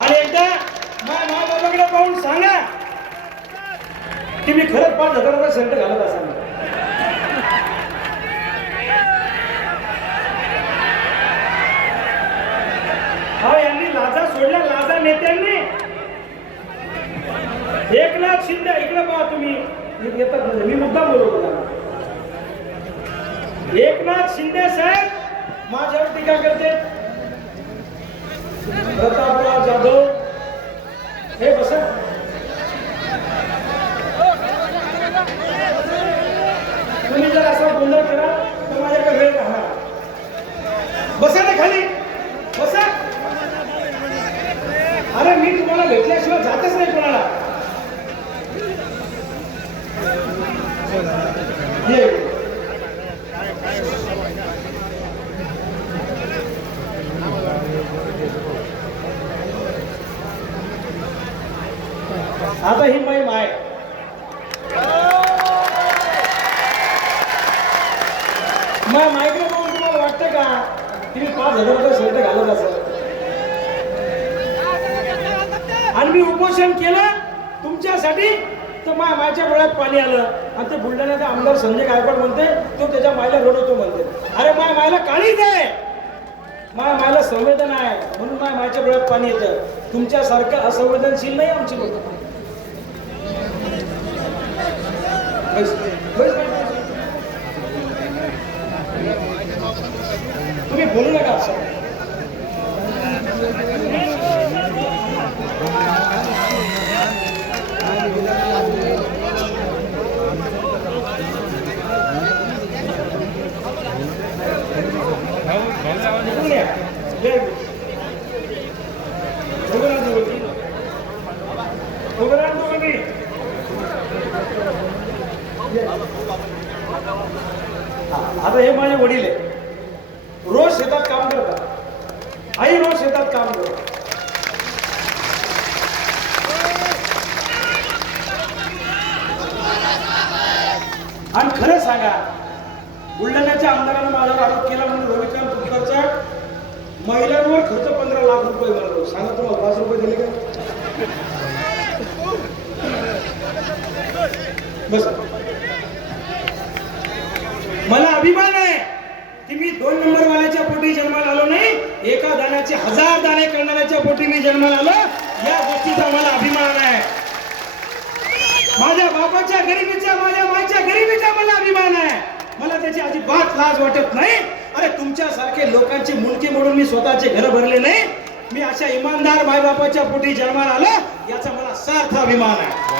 आणि एकदा माझ्या बाबाकडे पाहून सांगा की मी खरंच पाच हजार रुपये सेंट घालत असाल. हा यांनी लाजा सोडल्या लाजा नेत्यांनी. एकनाथ शिंदे इकडे पहा तुम्ही. येतात म्हणजे मी मुद्दा बोलवतो एकनाथ शिंदे साहेब माझ्यावर टीका करते प्रतापराव जाधव हे बसा तुम्ही जर असा गोंधळ करा तर माझ्याकडे वेळ राहणार. बसा ना खाली. बसा. अरे मी तुम्हाला भेटल्याशिवाय जातच नाही कोणाला. आता ही माय माय. मग मायकडे बघून तुम्हाला वाटतं का? तुम्ही पाच हजार रुपये शर्ट घालत असेल. आणि मी उपोषण केलं. तुमच्यासाठी तर मा माझ्या डोळ्यात पाणी आलं. आणि ते बुलढाण्याचा आमदार संजय गायकवाड म्हणते तो त्याच्या मायला रडवतो म्हणते. अरे माय मायला काळीच आहे. माय मायला संवेदना आहे. म्हणून माय माझ्या डोळ्यात पाणी येतं. तुमच्यासारखं असंवेदनशील नाही आमची लोक बस, बस, बस, बस. तुम्ही बोलू नका असं इकडून या. या इकडे. उभं राहा दोघं. उभं राहा दोघं बी. हा, आता हे माझे वडील आहे रोज शेतात काम करतात आई रोज शेतात काम करतो आणि खरं सांगा बुलढाण्याच्या आमदारानं माझ्यावर आरोप केला म्हणून रविकांत तुपकरचा महिलांवर खर्च पंधरा लाख रुपये भरलो सांगा तुम्हाला पाच रुपये दिले का? बस. मला अभिमान आहे की मी दोन नंबर वाले पोटी जन्माला आलो नाही एका दाण्याचे हजार दाणे करणाऱ्याच्या पोटी मी जन्माला आलो. या गोष्टीचा मला अभिमान आहे. माझ्या बापाच्या गरिबीचा माझ्या मायच्या गरिबीचा मला अभिमान आहे. मला त्याची अजिबात लाज वाटत नाही. अरे तुमच्यासारखे लोकांची मुंडकी मोडून मी स्वतःचे घर भरले नाही. मी अशा इमानदार मायबापाच्या पोटी जन्माला आलो. याचा मला सार्थ अभिमान आहे.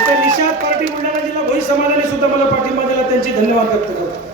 इथे निषाद पार्टी बुलढाणा जिल्हा भोई समाजाने सुद्धा मला पाठिंबा दिला. त्यांची धन्यवाद व्यक्त करतो.